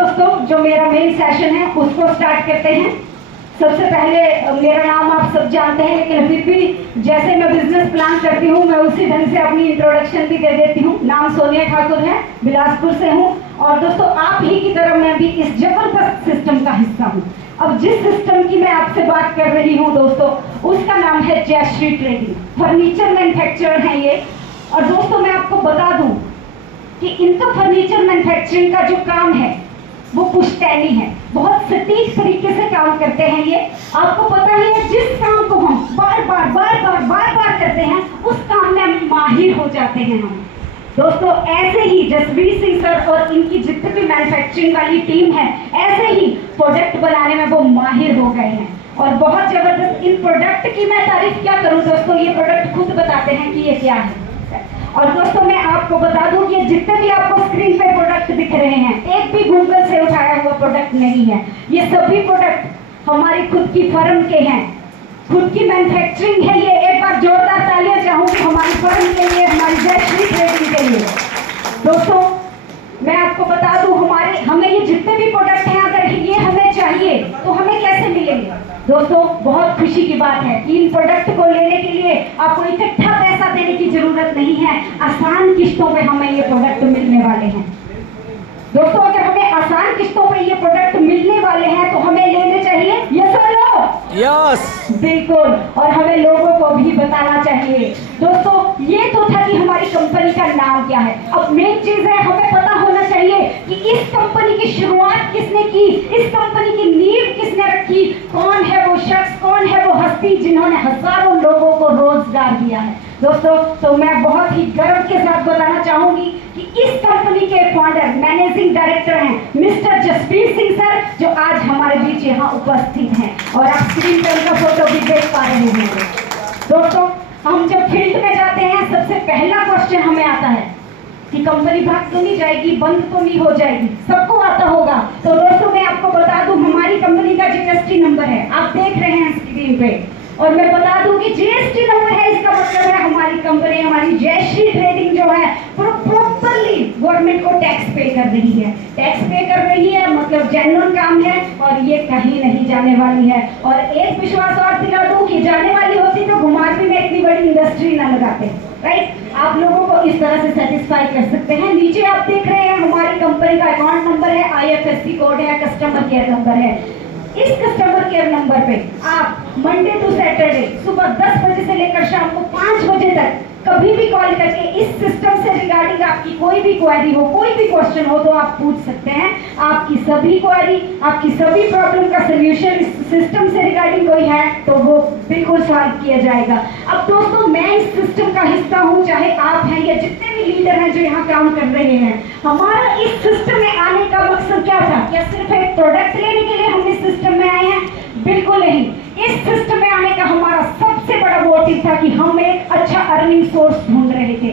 दोस्तों जो मेरा मेन सेशन है उसको स्टार्ट करते हैं। सबसे पहले मेरा नाम आप सब जानते हैं, लेकिन फिर भी जैसे मैं बिजनेस प्लान करती हूँ मैं उसी ढंग से अपनी इंट्रोडक्शन भी दे देती हूँ। नाम सोनिया ठाकुर है, बिलासपुर से हूँ। और दोस्तों आप ही की तरह मैं भी इस जबरदस्त सिस्टम का हिस्सा हूँ। अब जिस सिस्टम की मैं आपसे बात कर रही हूँ दोस्तों, उसका नाम है जयश्री ट्रेडिंग। फर्नीचर मैन्युफैक्चरर है ये। और दोस्तों मैं आपको बता दूं कि इनका फर्नीचर मैन्युफैक्चरिंग का जो काम है वो पुश्तैनी है, बहुत सटीक तरीके से काम करते हैं ये। आपको पता ही है, जिस काम को हम बार बार करते हैं उस काम में हम माहिर हो जाते हैं हम। दोस्तों ऐसे ही जसवीर सिंह सर और इनकी जितनी भी मैन्युफैक्चरिंग वाली टीम है, ऐसे ही प्रोडक्ट बनाने में वो माहिर हो गए हैं और बहुत जबरदस्त। इन प्रोडक्ट की मैं तारीफ क्या करूं दोस्तों, ये प्रोडक्ट खुद बताते हैं कि ये क्या है। और दोस्तों मैं आपको बता दूं कि जितने भी आपको स्क्रीन पे प्रोडक्ट दिख रहे हैं, एक भी गूगल से उठाया हुआ प्रोडक्ट नहीं है। ये सभी प्रोडक्ट हमारी खुद की फर्म के हैं, खुद की मैन्युफैक्चरिंग है ये। एक बार जोरदार तालियां चाहूंगी हमारी फर्म के लिए, हमारी जयश्री ट्रेडिंग के लिए। दोस्तों मैं आपको बता दूं हमें ये जितने भी प्रोडक्ट हैं, अगर ये हमें चाहिए तो हमें कैसे मिलेंगे। दोस्तों बहुत खुशी की बात है कि इन प्रोडक्ट को लेने के लिए आपको इकट्ठा पैसा देने की जरूरत नहीं है, आसान किस्तों पे हमें ये प्रोडक्ट मिलने वाले हैं। दोस्तों अगर हमें आसान किस्तों पे ये प्रोडक्ट मिलने वाले हैं तो हमें लेने चाहिए, यस और नो? यस बिल्कुल। और हमें लोगों को भी बताना चाहिए। दोस्तों ये तो था कि हमारी कंपनी का नाम क्या है। अब मेन चीज है, हमें पता होना चाहिए कि इस कंपनी की शुरुआत किसने की, इस कंपनी की नींव किसने रखी, कौन है वो शख्स, कौन है वो हस्ती जिन्होंने हजारों लोगों को रोजगार दिया है। दोस्तों तो मैं बहुत ही गर्व के साथ बताना चाहूंगी कि इस कंपनी के फाउंडर मैनेजिंग डायरेक्टर हैं मिस्टर जसवीर सिंह सर, जो आज हमारे बीच यहाँ उपस्थित हैं और आप स्क्रीन पर उनका फोटो भी देख पा रहे होंगे। दोस्तों हम जब फील्ड में जाते हैं, सबसे पहला क्वेश्चन हमें आता है कि कंपनी भाग तो नहीं जाएगी, बंद तो नहीं हो जाएगी, सबको आता होगा। तो दोस्तों मैं आपको बता दूं हमारी कंपनी का जीएसटी नंबर है, आप देख रहे हैं स्क्रीन पे। और मैं बता दूं कि जीएसटी नंबर है, इसका मतलब है हमारी कंपनी, हमारी जयश्री ट्रेडिंग जो है प्रॉपर्ली गवर्नमेंट को टैक्स पे कर रही है। टैक्स पे कर रही है मतलब जेन्युइन काम है और ये कहीं नहीं जाने वाली है। और एक विश्वास और दिला दूं कि जाने वाली होती तो घुमारवी में इतनी बड़ी इंडस्ट्री ना लगाते, राइट। आप लोगों को इस तरह से सेटिस्फाई कर सकते हैं। नीचे आप देख रहे हैं हमारी कंपनी का अकाउंट नंबर है, IFSC कोड है, कस्टमर केयर नंबर है। इस कस्टमर केयर नंबर पे आप मंडे टू सैटरडे सुबह 10 बजे से लेकर शाम को 5 बजे तक कभी भी कॉल करके इस सिस्टम से रिगार्डिंग आपकी कोई भी क्वेरी हो, कोई भी क्वेश्चन हो तो आप पूछ सकते हैं। आपकी सभी क्वेरी, आपकी सभी प्रॉब्लम का सोल्यूशन इस सिस्टम से रिगार्डिंग कोई है तो वो बिल्कुल सॉल्व किया जाएगा। अब दोस्तों मैं इस सिस्टम का हिस्सा हूँ, चाहे आप हैं या जितने भी लीडर हैं जो यहाँ काम कर रहे हैं। हमारा इस सिस्टम में आने का मकसद क्या था? क्या सिर्फ एक प्रोडक्ट लेने के लिए हम इस सिस्टम में आए हैं? बिल्कुल नहीं। इस सिस्टम में आने का हमारा सबसे बड़ा मोटिव था कि हम एक अच्छा अर्निंग सोर्स ढूंढ रहे थे।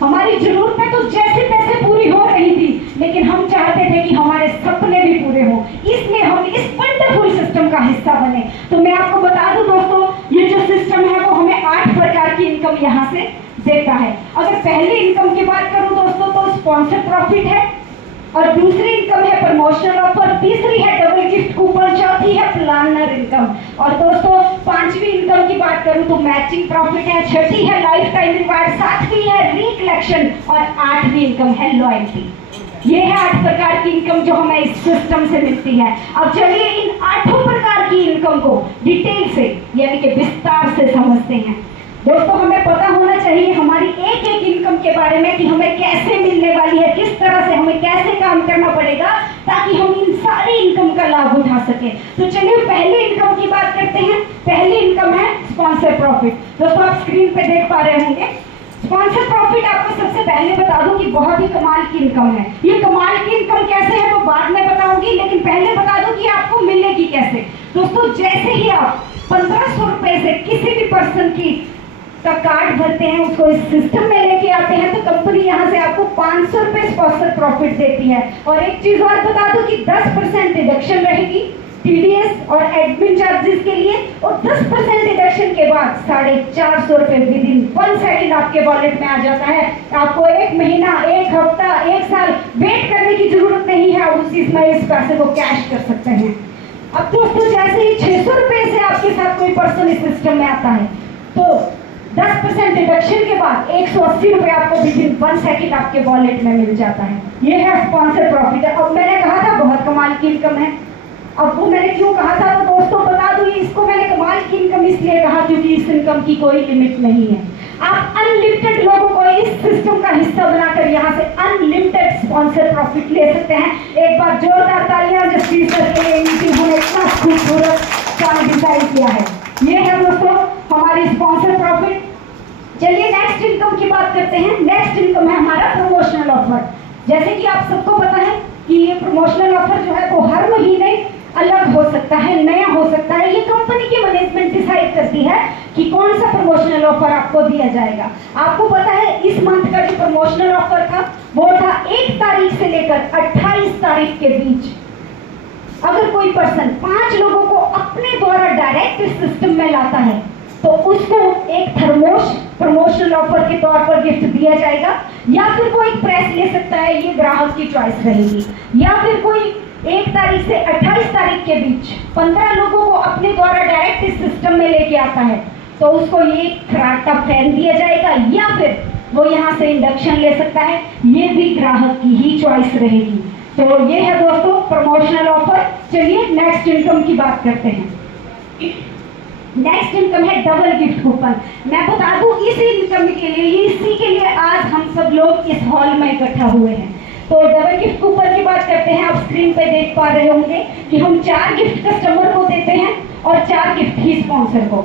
हमारी जरूरतें तो जैसे तैसे पूरी हो रही थी, लेकिन हम चाहते थे कि हमारे सपने भी पूरे हों, इसलिए हम इस वंडरफुल सिस्टम का हिस्सा बने। तो मैं आपको बता दूं दोस्तों, ये जो सिस्टम है वो हमें 8 प्रकार की इनकम यहाँ से देता है। अगर पहली इनकम की बात करूं दोस्तों तो स्पॉन्सर प्रॉफिट है, और दूसरी इनकम है प्रमोशनल ऑफर, तीसरी है डबल गिफ्ट कूपन, चौथी है प्लानर इनकम। और दोस्तों पांचवी इनकम की बात करूं तो मैचिंग प्रॉफिट है, छठी है लाइफ टाइम रिवार्ड, सातवीं है रिकलेक्शन और आठवीं इनकम है लॉयल्टी। ये है 8 प्रकार की इनकम जो हमें इस सिस्टम से मिलती है। अब चलिए इन 8 प्रकार की इनकम को डिटेल से यानी कि विस्तार से समझते हैं। दोस्तों हमें पता होना चाहिए हमारी एक एक इनकम के बारे में कि हमें कैसे मिलने वाली है, किस तरह से हमें कैसे काम करना पड़ेगा ताकि हम इन सारी इनकम का लाभ उठा सके। तो चलिए पहली इनकम की बात करते हैं। पहली इनकम है स्पॉन्सर प्रॉफिट। दोस्तों आप स्क्रीन पे देख पा रहे होंगे स्पॉन्सर प्रॉफिट। आपको सबसे पहले बता दूं कि बहुत ही कमाल की इनकम है। ये कमाल की इनकम कैसे है वो बाद में बताऊंगी, लेकिन पहले बता दूं कि आपको मिलेगी कैसे। दोस्तों जैसे ही आप 1500 रुपए से किसी भी पर्सन की का कार्ड भरते हैं, उसको इस सिस्टम में लेके आते हैं, तो कंपनी यहाँ से आपको 500 रुपए स्पॉन्सर प्रॉफिट देती है। और एक चीज और बता दूं कि 10% डिडक्शन रहेगी TDS और एडमिन चार्जेस के लिए, और 10% डिडक्शन के बाद 450 रुपये विद इन 1 सेकेंड आपके वॉलेट में आ जाता है। आपको 1 महीना, 1 हफ्ता, 1 साल वेट करने की जरूरत नहीं है, आप उसी समय इस पैसे को कैश कर सकते हैं। अब दोस्तों जैसे ही 600 रुपये से आपके साथ कोई पर्सन इस सिस्टम में आता है तो 10% डिडक्शन के बाद 180 रुपये आपको विद इन 1 सेकेंड आपके वॉलेट में मिल जाता है। ये है स्पॉन्सर प्रॉफिट। अब मैंने कहा था बहुत कमाल की इनकम है। अब वो मैंने क्यों कहा था तो दोस्तों बता दूं, इसको मैंने कमाल की इनकम इसलिए कहा क्योंकि इस इनकम की कोई लिमिट नहीं है। आप अनलिमिटेड लोगों को इस सिस्टम का हिस्सा बनाकर यहाँ से अनलिमिटेड स्पॉन्सर प्रॉफिट ले सकते हैं। एक बार जोरदार तालियां जसप्रीत सर के लिए, उन्होंने इतना खूबसूरत काम डिजाइन किया है। ये है दोस्तों हमारी स्पॉन्सर प्रॉफिट। चलिए नेक्स्ट इनकम की बात करते हैं। नेक्स्ट इनकम है हमारा प्रमोशनल ऑफर। जैसे कि आप सबको पता है कि ये प्रमोशनल ऑफर जो है वो हर महीने अलग हो सकता है, नया हो सकता है। ये कंपनी की मैनेजमेंट डिसाइड करती है कि कौन सा प्रमोशनल ऑफर आपको दिया जाएगा। आपको पता है इस मंथ का जो प्रमोशनल ऑफर था वो था 1 तारीख से लेकर 28 तारीख के बीच। अगर कोई पर्सन 5 लोगों को अपने द्वारा डायरेक्ट इस सिस्टम में लाता है तो उसको एक थर्मोस प्रमोशनल ऑफर के तौर पर गिफ्ट दिया जाएगा, या फिर कोई प्रेस ले सकता है, ये ग्राहक की चॉइस रहेगी। या फिर कोई 1 तारीख से 28 तारीख के बीच 15 लोगों को अपने द्वारा डायरेक्ट इस सिस्टम में लेके आता है तो उसको ये फराटा फैन दिया जाएगा, या फिर वो यहाँ से इंडक्शन ले सकता है। ये भी ग्राहक की ही चॉइस रहेगी। तो ये है दोस्तों प्रमोशनल ऑफर। चलिए नेक्स्ट इनकम की बात करते हैं। नेक्स्ट इनकम है डबल गिफ्ट कूपन। मैं बता दूं इस इनकम के लिए, इसी के लिए आज हम सब लोग इस हॉल में इकट्ठा हुए हैं। तो डबल गिफ्ट कूपन की बात करते हैं। आप स्क्रीन पे देख पा रहे होंगे कि हम 4 गिफ्ट कस्टमर को देते हैं और 4 गिफ्ट ही स्पॉन्सर को।